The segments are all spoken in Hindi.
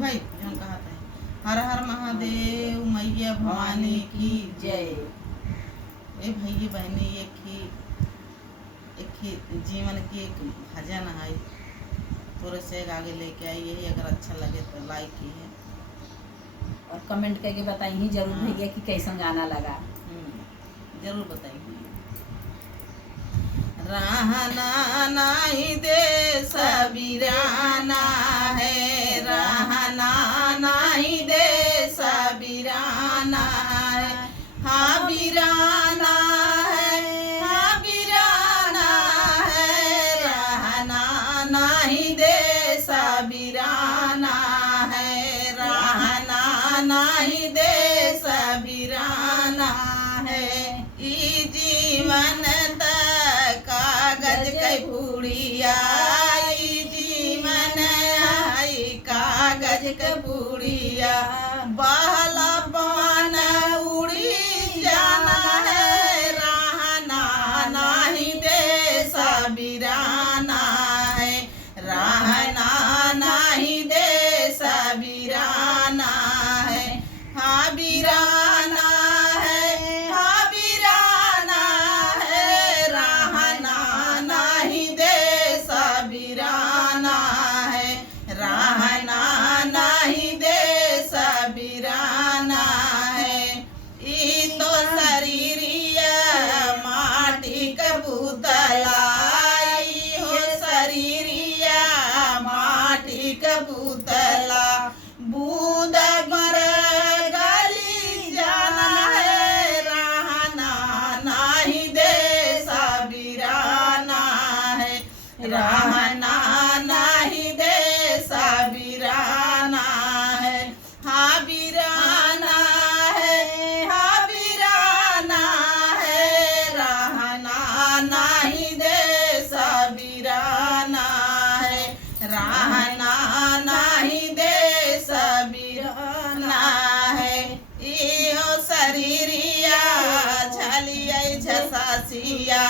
भाई हम कहा था हर हर महादेव मैया भवानी की जय। ए भाई बहनी एक ही जीवन की एक भजन है, थोड़े से आगे लेके आई यही, अगर अच्छा लगे तो लाइक कीजिए और कमेंट करके बताइए जरूर भैया कि कैसा गाना लगा। जरूर बताइए। रहना नहीं दे सबीराना है, रहना नहीं दे सबीराना है, हाँ बीराना है, हाँ बीराना है, रहना नहीं दे सबीराना है, रहना नहीं दे सबीराना है। ई जीवन कागज के पुड़िया, जीवन है कागज के पुड़िया, बहला पवन उड़ी जाना है, रहना नहीं दे सबीराना है, रहना नहीं दे सबीराना है, हाँ बीराना है, हाँ बीराना है, रहना नहीं दे सबीराना है, रहना नहीं दे सबीराना है। ई तो शरीरिया माटी के पुतला, ई हो शरीरिया माटी के पुतला, बूंद मर गली जाना है, रहना नहीं दे सबीराना है, रहना नहीं दे सबीराना है, हाँ बीराना है, हाँ बीराना है, रहना नहीं दे सबीराना है, रहना नहीं दे सबीराना है। इहो शरीरिया झलिया झसासिया,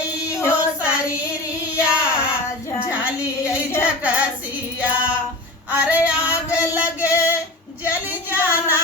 इहो शरीरिया झलिया झकसिया, अरे आग लगे जल जाना